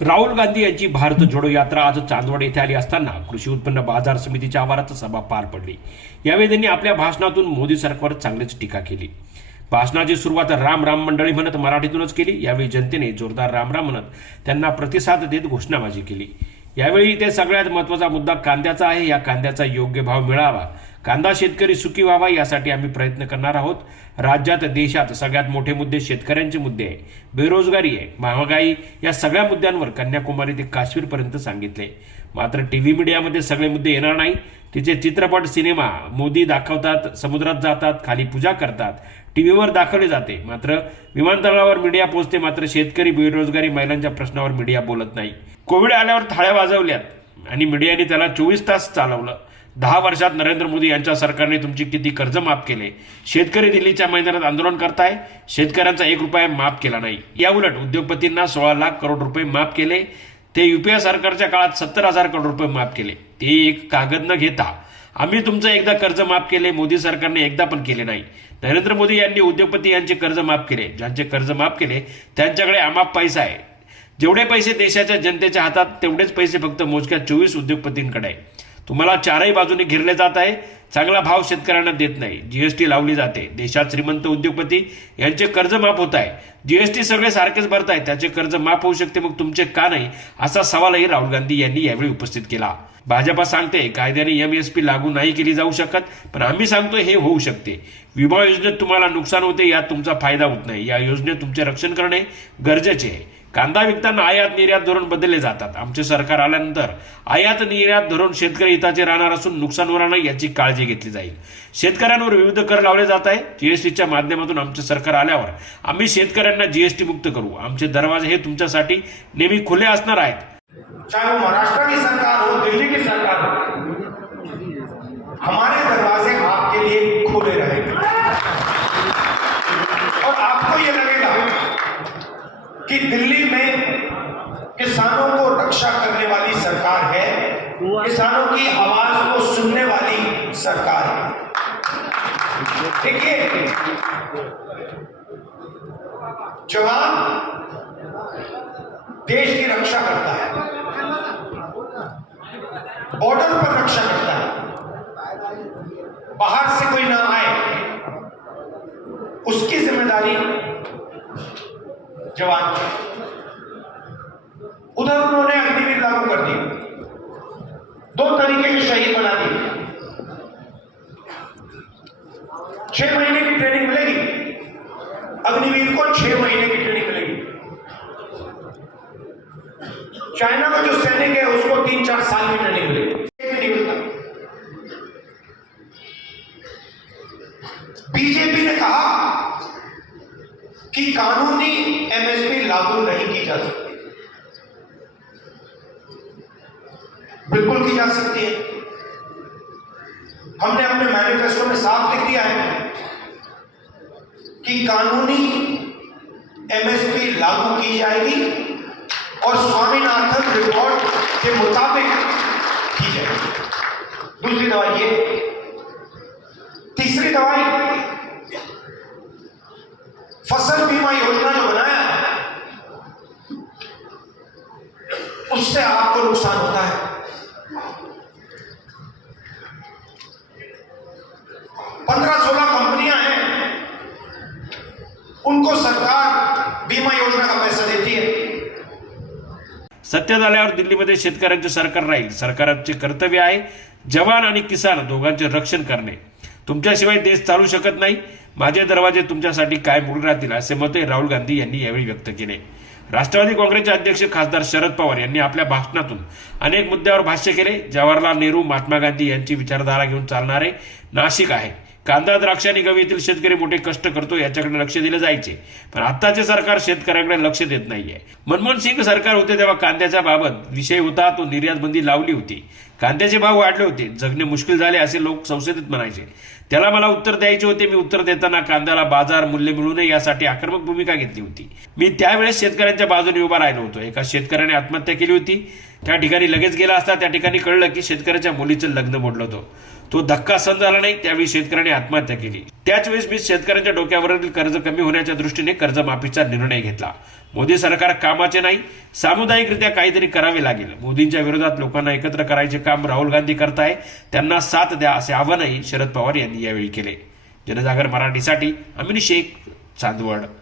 राहुल गांधी यांची भारत जोडो यात्रा आज चांदवड येथे आली असताना कृषी उत्पन्न बाजार समितीच्या आवारात सभा पार पडली। यावेळी त्यांनी आपल्या भाषणातून मोदी सरकारवर चांगलीच टीका केली। भाषणाची सुरुवात राम राम मंडळी म्हणत मराठीतूनच केली। यावेळी जनतेने जोरदार राम राम म्हणत त्यांना प्रतिसाद देत घोषणाबाजी केली। यावेळी इथे सगळ्यात महत्त्वाचा मुद्दा कांद्याचा आहे। या कांद्याचा योग्य भाव मिळावा, कांदा शेतकरी सुखी व्हावा यासाठी आम्ही प्रयत्न करणार आहोत। राज्यात देशात सगळ्यात मोठे मुद्दे शेतकऱ्यांचे मुद्दे आहे, बेरोजगारी आहे, महागाई या सगळ्या मुद्द्यांवर कन्याकुमारी ते काश्मीरपर्यंत सांगितले। मात्र टीव्ही मीडियामध्ये सगळे मुद्दे येणार नाही। तिचे चित्रपट सिनेमा मोदी दाखवतात, समुद्रात जातात, खाली पूजा करतात, टीव्हीवर दाखवले जाते। मात्र विमानतळावर मीडिया पोहोचते, मात्र शेतकरी, बेरोजगारी, महिलांच्या प्रश्नावर मीडिया बोलत नाही। कोविड आल्यावर थाळ्या वाजवल्यात आणि मीडियाने त्याला 24 तास चालवलं। 10 वर्षात नरेंद्र मोदी यांच्या सरकारने तुमची किती कर्ज माफ केले। शेतकरी दिल्लीच्या मैदानात आंदोलन करताय, शेतकऱ्यांचा 1 रुपया माफ केला नाही। या उलट उद्योगपतींना 16 लाख करोड रुपये माफ केले। ते युपीए सरकारच्या काळात 70,000 करोड रुपये माफ केले। ते एक कागद न घेता आम्ही तुमचं एकदा कर्ज माफ केले, मोदी सरकारने एकदा पण केले नाही। नरेंद्र मोदी यांनी उद्योगपती यांचे कर्ज माफ केले। ज्यांचे कर्ज माफ केले त्यांच्याकडे अमाप पैसा आहे। जेवढे पैसे देशाच्या जनतेच्या हातात तेवढेच पैसे फक्त मोजक्या 24 उद्योगपतींकडे आहे। तुम्हाला चारही बाजूने घेरले जात आहे। चांगला भाव शेतकऱ्यांना देत नाही, जीएसटी लावली जाते। देशात श्रीमंत उद्योगपती यांचे कर्ज माफ होत आहे। जीएसटी सगळे सारखेच भरतायत, त्याचे कर्ज माफ होऊ शकते, मग तुमचे का नाही असा सवालही राहुल गांधी यांनी यावेळी उपस्थित केला। भाजपा सांगते कायद्याने एमएसपी लागू नाही केली जाऊ शकत, पण आम्ही सांगतो हे होऊ शकते। विमा योजनेत तुम्हाला नुकसान होते, यात तुमचा फायदा होत नाही। या योजनेत तुमचे रक्षण करणे गरजेचे आहे। कांदा विकताना आयात निर्यात धोरण बदलले जातात। आमचे सरकार आल्यानंतर आयात निर्यात धोरण शेतकरी हिताचे राहणार असून नुकसान होणार नाही याची काळजी घेतली जाईल। शेतकऱ्यांवर विविध कर लावले जात आहे। जीएसटीच्या माध्यमातून आमचे सरकार आल्यावर आम्ही शेतकऱ्यांना जीएसटी मुक्त करू। आमचे दरवाजे हे तुमच्यासाठी नेहमी खुले असणार आहेत। चाहे वो महाराष्ट्र की सरकार हो, दिल्ली की सरकार हो, हमारे दरवाजे आपके लिए खुले रहेंगे। और आपको ये लगेगा कि दिल्ली में किसानों को रक्षा करने वाली सरकार है, किसानों की आवाज को सुनने वाली सरकार है। देखिए, जवान देश की रक्षा करता है, बॉर्डर पर रक्षा करता है, बाहर से कोई ना आए उसकी जिम्मेदारी जवान की। उधर उन्होंने अग्निवीर लागू कर दी, 2 तरीके के शहीद बना दिए। 6 महीने की ट्रेनिंग मिलेगी अग्निवीर को, 6 महीने की ट्रेनिंग मिलेगी। चाइना का जो सैनिक है उसको 3-4 साल की ट्रेनिंग मिलेगी। बीजेपी ने कहा कि कानूनी एमएसपी लागू नहीं की जा सकती। बिल्कुल की जा सकती है। हमने अपने मैनिफेस्टो में साफ लिख दिया है कि कानूनी एमएसपी लागू की जाएगी और स्वामीनाथन रिपोर्ट के मुताबिक की जाएगी। दूसरी दवाई ये। तीसरी दवाई, फसल बीमा योजना जो बनाया उससे आपको नुकसान होता है। 15-16 कंपनियां हैं, उनको सरकार बीमा योजना का पैसा देती है। सत्तेत आल्यावर दिल्लीमध्ये शेतकऱ्यांचे सरकार राहील। सरकारचे कर्तव्य आहे जवान आणि किसान दोघांचे रक्षण करणे। तुमच्याशिवाय देश चालू शकत नाही। माझे दरवाजे तुमच्यासाठी काय उघडे राहतील असे मत राहुल गांधी यांनी यावेळी व्यक्त केले। राष्ट्रवादी काँग्रेसचे अध्यक्ष खासदार शरद पवार यांनी आपल्या भाषणातून अनेक मुद्द्यावर भाष्य केले। जवाहरलाल नेहरू, महात्मा गांधी यांची विचारधारा घेऊन चालणारे नाशिक आहे। कांदा, द्राक्ष आणि गहू येथील शेतकरी मोठे कष्ट करतो, याच्याकडे लक्ष दिले जायचे, पण आताचे सरकार शेतकऱ्यांकडे लक्ष देत नाहीये। मनमोहन सिंग सरकार होते तेव्हा कांद्याच्या बाबत विषय होता तो निर्यात बंदी लावली होती। कांद्याचे भाव वाढले होते, जगणे मुश्किल झाले असे लोक संसदेत म्हणायचे। त्याला मला उत्तर द्यायचे होते। मी उत्तर देताना कांद्याला बाजार मूल्य मिळू नये यासाठी आक्रमक भूमिका घेतली होती। मी त्यावेळेस शेतकऱ्यांच्या बाजूने उभा राहिलो होतो। एका शेतकऱ्याने आत्महत्या केली होती, त्या ठिकाणी लगेच गेला असता त्या ठिकाणी कळलं की शेतकऱ्याच्या मुलीचं लग्न मोडलं होतं। तो धक्का सहन झाला नाही, त्यावेळी शेतकऱ्याने आत्महत्या केली। त्याच वेळेस मी शेतकऱ्यांच्या डोक्यावरील कर्ज कमी होण्याच्या दृष्टीने कर्जमाफीचा निर्णय घेतला। मोदी सरकार कामाचे नाही, सामुदायिकरित्या काहीतरी करावे लागेल. मोदींच्या विरोधात लोकांना एकत्र करायचे काम राहुल गांधी करताय, त्यांना साथ द्या असे आवाहनही शरद पवार यांनी यावेळी केले. जनजागर मराठीसाठी अमीन शेख, चांदवड.